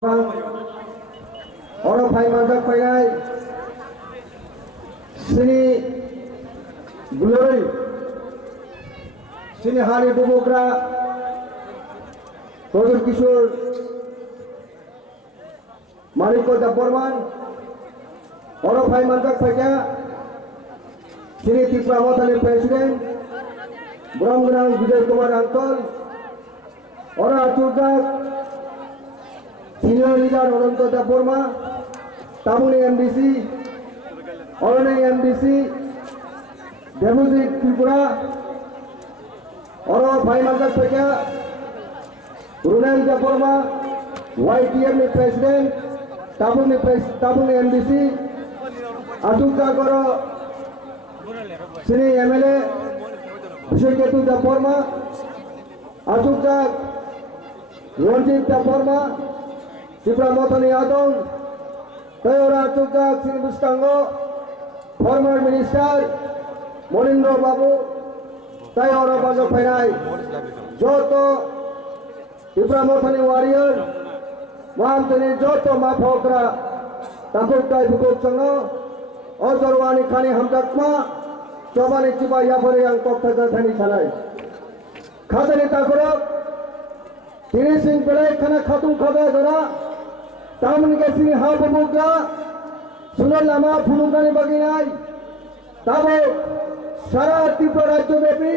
Orang Pai Mandak Pai sini Glory sini Hari Bubukra Produk Kishore Maliko Daporman Orang Pai Mandak Pai sini Tipra Motani Presiden Buram Vijay Kumar Uncle Orang Aturdak Senior leader Ananta Daporma, Tabuni MDC, Orane MDC, Deputy Tripura, Oro Bhai Mandak Pekya, Runal Daporma, YTM President, Tabuni MDC, Atukka Goro, Sini MLA, Bishketu Daporma, Atukka Ranjit Daporma, Tipra Motani Adong, Tayora Tukak Sini Bustango, former Minister, Molindro Babu, Tayora Bajo Penai, Joto, Tipra Motani Warrior, Mahantani Joto Mapokra, Tapuktai Bukuk Sango, Ozorwani Khani Hamdakma, Chobani Chiba Yapore yang Kokta Thani Sanai. Khazani Takurok, Tini Singh Pelai Khana Khatum Khada Dora, Taman Gasini Habubuka, Sunan Lama Punukani Baginai, Tabo, Sara Tipra Rajyo Bepi,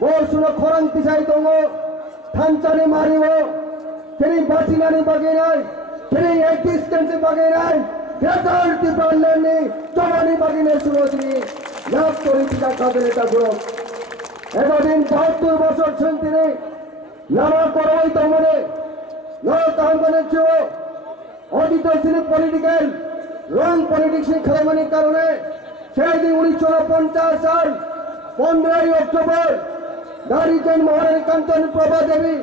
Bor Suna Khorang Tisai Tongo, Thanchani Mariwo, Tini Basinani Baginai, Tini Existence Baginai, Greater Tipra Leni, Chomani Baginai Surosini, Yap Politika Khadane Takurok. Ebodin 72 বছর ছিলেন তিনি লামা করোই তমনে নয় কাহাঙ্গনের চেয়েও অতীত তিনি political রং পলিটিক্সে খেলামানির কারণে সেই দিন 1949 সাল 15ই অক্টোবর দাঁড়িয়েছেন মহারানী কাঞ্চন প্রভা দেবী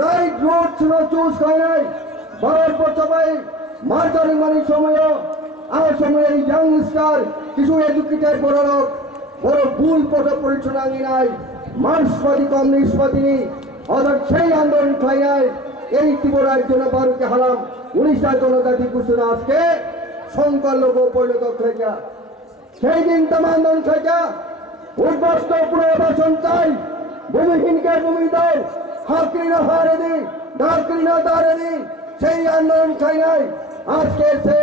রাইট রোড ছিল চুজ হয় নাই ভারতবর্ষ সবাই মার্চারিং মানির সময়ও আর সময় এই ইয়াংস্টার কিছু এডুকেটেড বড় লোক বড় ভুল পথ পরিচালনাঙ্গি নাই মার্ক্সবাদী কমিউনিস্টবাদী অর্থাৎ সেই আন্দোলন খাই নাই এই ত্রিপুরার জন্য বারোকে হারাম 19টা জনজাতি কুসুর আজকে সংখ্যালঘু পরিণত হয়েছে সেই দিন তাম আন্দোলন খাইছে উদ্বস্ত পুনর্বাসন চাই ভূমিহীনকে ভূমি দাও হাকরিনা হারে দি ডাকরিনা দারে দি সেই আন্দোলন খাই নাই আজকে সে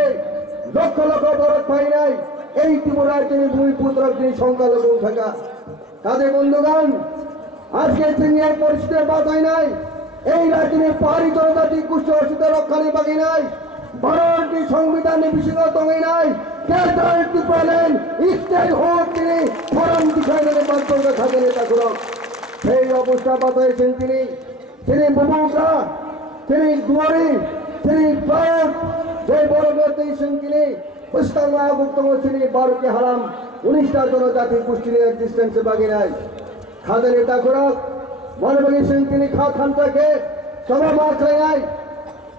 লক্ষ লক্ষ বরফ পাই নাই এই ত্রিপুরার যিনি ভূমিপুত্র যিনি সংখ্যালঘু থাকা তাদের বন্ধুগণ আজকে তিনি এই পরিস্থিতির বাধাই নাই এই রাজ্যে পাহাড়ি জনজাতি কুষ্ঠ অসিত রক্ষানি বাকি নাই ভারতটি সংবিধানে বিশেষত নাই কেন্দ্রের ত্রিপুরালেন ইস্টের হোক তিনি ফরম দিখাই দেবে বাধ্যকে থাকে নেতা করক সেই অবস্থা বাধাইছেন তিনি বুবুকরা তিনি দুয়ারি তিনি প্রায় যে বড় নির্দেশন তিনি পুস্তাঙ্গ আবুক্তম তিনি বারোকে হারাম 19টা জনজাতি গোষ্ঠীর এক্সিস্টেন্সে বাকি নাই খাদের নেতা করক মনবাগী সিং তিনি খানটাকে সভা মাত্রায় নাই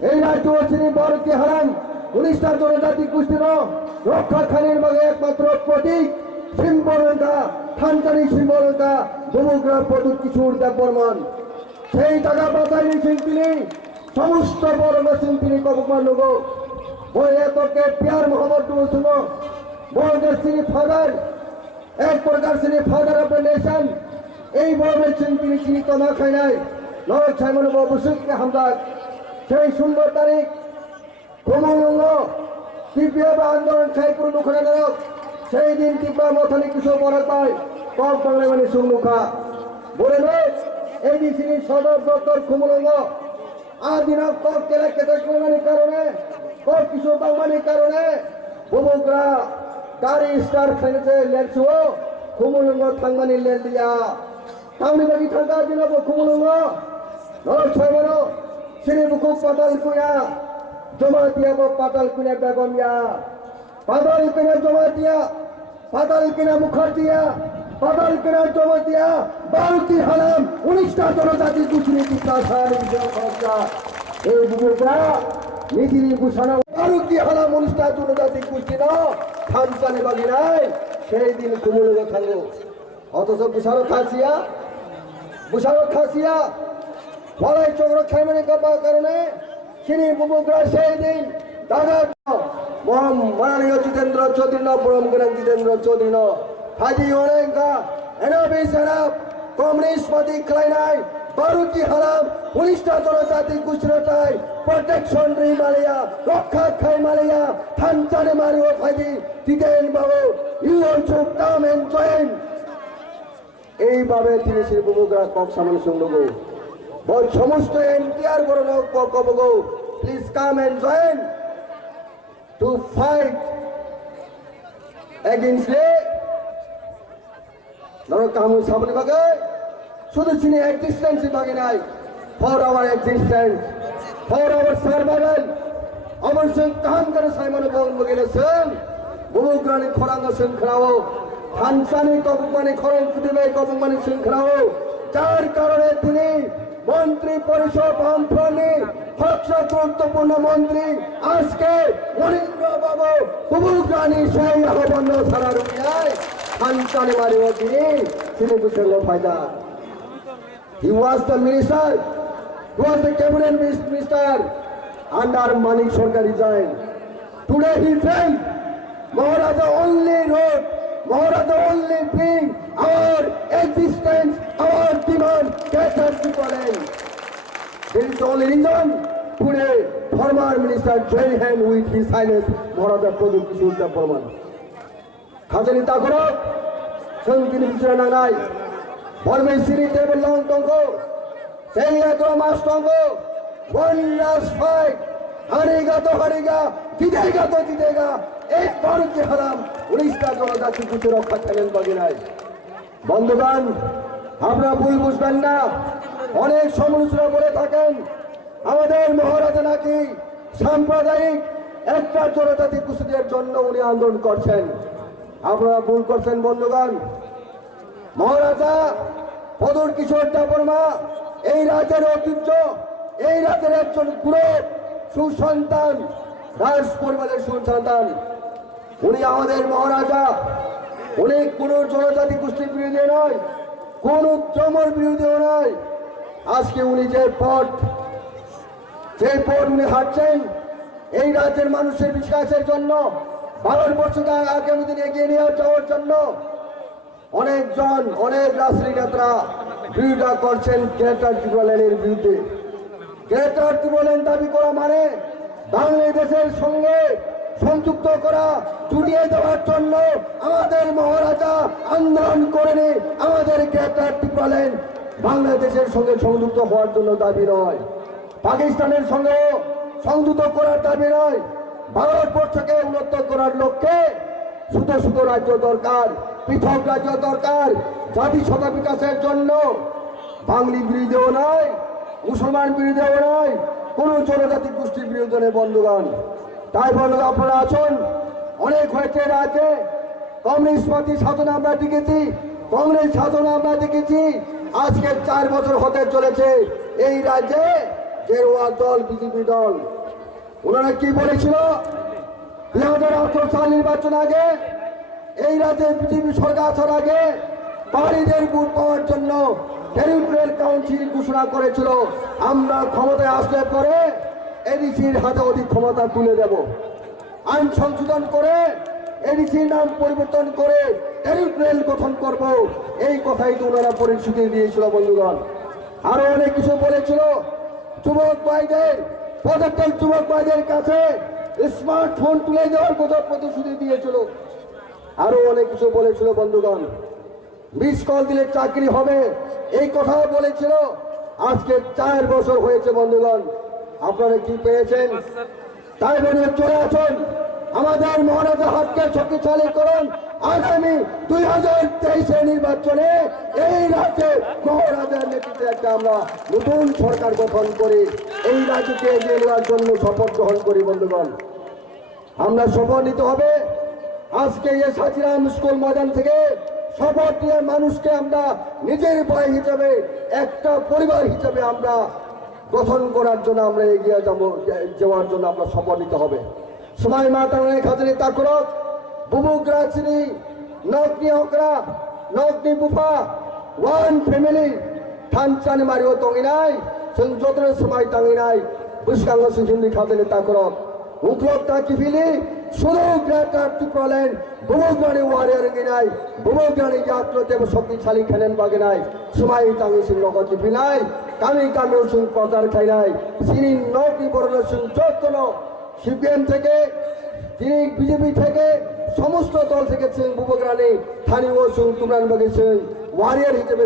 এই রাজ্য তিনি বারোকে হারাম 19টা জনজাতি গোষ্ঠীর রক্ষা খানির বাগে একমাত্র প্রতীক সিম্বলতা থানচানি সিম্বলতা বুবুকরা প্রদূত কিশোর দেববর্মন সেই টাকা বাঁচাই নিয়েছেন তিনি সমস্ত বড় মেশিন তিনি কবকুমার লোক এতকে পিয়ার মোহাম্মদ শুনো বড়দের তিনি ফাদার এক প্রকার তিনি ফাদার অফ দ্য নেশন এই বড় মেশিন তিনি চিনিত না খাই নাই নয় ছাইমন বাবু সিংকে হামদাক সেই সুন্দর তারিখ কমলঙ্গ সিপিএফ আন্দোলন ছাইপুর নুখরা নায়ক সেই দিন ত্রিপুরা মথানি কিশোর বরাদ পায় কক বাংলা মানে সুমুখা বলে নয় এই দিন তিনি সদর দপ্তর কমলঙ্গ আদিনক কক কেলা কেতার কারণে কক কিশোর বাংমানির কারণে বুবুকরা গাড়ি স্টার খেলেছে লেটসো কমলঙ্গ থাংমানি লেট দিয়া টাউনি বাকি থাকা দিন কমলঙ্গ নয় ছাইমন শ্রী বুকুক পাতাল কুয়া জমা দিয়া পাতাল কুনা বেগম ইয়া পাতাল কিনা জমা দিয়া পাতাল কিনা মুখার্জিয়া পাতাল কিনা জমা দিয়া বারোটি হারাম 19টা জনজাতি দুষ্কৃতি প্রাসার এই বুবুকরা নীতি ঘোষণা বারোটি হারাম 19টা জনজাতি গোষ্ঠী না থানচানে বাগি নাই সেই দিন কুমুলঙ্গ থাকলো অথচ বুসারো খাসিয়া লড়াই চক্র খাইমানি কারণে sini bubugra sedin daga Maranio Jitendra Chaudhary no Param Ganang Jitendra Chaudhary no Haji Orenka enough is enough Communist Party Kleinai Baruki Haram Pulista Jonajati Gujarat Protection Himalaya Rokha Himalaya Thanchane Mario Haji Titen Babu you also come and join এইভাবে তিনি Shri বুবুগ্রা cock সামনে শুনবো বল সমস্ত NTR বড় কবগো please come and join to fight against নরক কামু সামনে বাগে শুধু চিনি এক্সিস্টেন্স বাগে নাই for our existence for our survival আমার সঙ্গ কাম করে সাইমন বল বগেলে সঙ্গ বুবুগ্রানি খরাঙ্গ সংখ্রাও থানসানি কবুকমানি খরং কুটিবে কবুকমানি শৃঙ্খলাও যার কারণে তিনি মন্ত্রী পরিষদ বামফ্রন্টে হকসা গুরুত্বপূর্ণ মন্ত্রী আজকে মনীন্দ্র বাবু বুবুগ্রানি সেই আহ্বান সারা রুমিয়ায় থানসানি মারিও তিনি বুসঙ্গ ফায়দা He was the minister, he was the cabinet minister under Manik Sarkar resigned. Today he failed. Maharaja only wrote Maharaja only bring our existence, our demand, get us to Poland. There is the only reason today former minister join hand with his highness Maharaja Pradip Kishore Burman. Khazani Takorok, Sankini Bichana Nai, Bormei Siri Table Long Tongo, Seliato Mas Tongo, one last fight, Hariga to Hariga, Jidega to Jidega, एक बारुद हाराम उड़ीसा जनजाति कुछ रक्षा करें बगिनाय बंधुगण আমরা ভুল বুঝবেন না অনেক সমালোচনা করে থাকেন আমাদের মহারাজা নাকি সাম্প্রদায়িক একটা জনজাতি কুশলীদের জন্য উনি আন্দোলন করছেন আপনারা ভুল করছেন বন্ধুগণ মহারাজা পদর কিশোর দেববর্মা এই রাজ্যের ঐতিহ্য এই রাজ্যের একজন গুরু সুসন্তান রাজ পরিবারের সুসন্তান উনি আমাদের মহারাজা উনি কোন জনজাতি গোষ্ঠীর বিরুদ্ধে নয় কোন জমর বিরুদ্ধেও নয় আজকে উনি যে পথ উনি হাঁটছেন এই রাজ্যের মানুষের বিকাশের জন্য ভারতবর্ষকে আগামী দিনে এগিয়ে নিয়ে যাওয়ার জন্য অনেকজন অনেক রাজনৈতিক নেতারা বিরোধিতা করছেন গ্রেটার ত্রিপুরাল্যান্ডের বিরুদ্ধে গ্রেটার ত্রিপুরাল্যান্ড দাবি করা মানে বাংলাদেশের সঙ্গে সংযুক্ত করা জুড়িয়ে দেওয়ার জন্য আমাদের মহারাজা আন্দোলন করেনি আমাদের গ্রেটার ত্রিপুরাল্যান্ড বাংলাদেশের সঙ্গে সংযুক্ত হওয়ার জন্য দাবি নয় পাকিস্তানের সঙ্গে সংযুক্ত করার দাবি নয় ভারতবর্ষকে উন্নত করার লক্ষ্যে শুধু রাজ্য দরকার পৃথক রাজ্য দরকার জাতিসত্তা বিকাশের জন্য বাঙালি বিরোধীও নয় মুসলমান বিরোধীও নয় কোন জনজাতি গোষ্ঠীর বিরুদ্ধে নেই বন্ধুগণ তাই বলুন আপনারা আছেন অনেক হয়েছে রাজ্যে কমিউনিস্ট পার্টি সাধনা আমরা দেখেছি কংগ্রেস সাধনা আমরা দেখেছি আজকে 4 বছর হতে চলেছে এই রাজ্যে গেরুয়া দল বিজেপি দল ওনারা কি বলেছিল 2018 সাল নির্বাচন আগে এই রাজ্যে বিজেপি সরকার আসার আগে পাহাড়িদের ভোট পাওয়ার জন্য টেরিটোরিয়াল কাউন্সিল ঘোষণা করেছিল আমরা ক্ষমতায় আসলে পরে এডিসির হাতে অধিক ক্ষমতা তুলে দেব আইন সংশোধন করে এডিসির নাম পরিবর্তন করে টেরিটোরিয়াল গঠন করব এই কথাই তো ওনারা পরিস্থিতি দিয়েছিল বন্ধুগণ আরো অনেক কিছু বলেছিল যুবক ভাইদের পদত্যাগ যুবক ভাইদের কাছে স্মার্টফোন তুলে দেওয়ার কথা প্রতিশ্রুতি দিয়েছিল আরো অনেক কিছু বলেছিল বন্ধুগণ মিস কল দিলে চাকরি হবে এই কথাও বলেছিল আজকে 4 বছর হয়েছে বন্ধুগণ আপনারা কি পেয়েছেন তাই বলে চলে আসুন আমাদের মহারাজা হাতকে শক্তিশালী করুন আগামী 2023 নির্বাচনে এই রাজ্যে মহারাজার নেতৃত্বে একটা আমরা নতুন সরকার গঠন করি এই রাজ্যকে এগিয়ে নেওয়ার জন্য শপথ গ্রহণ করি বন্ধুগণ আমরা শপথ নিতে হবে আজকে এই সাজিরাম স্কুল ময়দান থেকে শপথ নিয়ে মানুষকে আমরা নিজের ভাই হিসেবে একটা পরিবার হিসেবে আমরা গঠন করার জন্য আমরা এগিয়ে যাওয়ার জন্য আমরা শপথ নিতে হবে সময় মাতা খাজনি তাকরক বুবুগ্রা শ্রী নকনি হকরা নকনি বুফা ওয়ান ফ্যামিলি থানচানি মারিও তঙ্গিনাই जों जतन समय तांगिनाय buskang sing hindi khatene takrok uklok ta kifili sudo grata tuprolen bumograni warrior nginai bumograni jatro dev শক্তিশালী খেলেন বাগেনাই সময় তাঙ্গি সিং নগর কিফিলাই কামি সিং প্রচার খাইনাই সিনি নটি বরণ সিং যতন সিপিএম থেকে তিনি বিজেপি থেকে সমস্ত দল থেকে সিং বুবগ্রানি স্থানীয় সিং তুমরান বাগে সিং ওয়ারিয়ার হিসেবে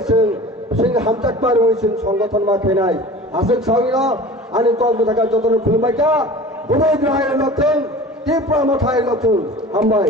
সিং হামচাকবার সিং সংগঠন মা খেনাই আসেন সাউইনা আনি তল্প থাকার যতন খুলমাইকা বুবগ্রাহের লক্ষণ তীব্র মথায় লক্ষণ হামবাই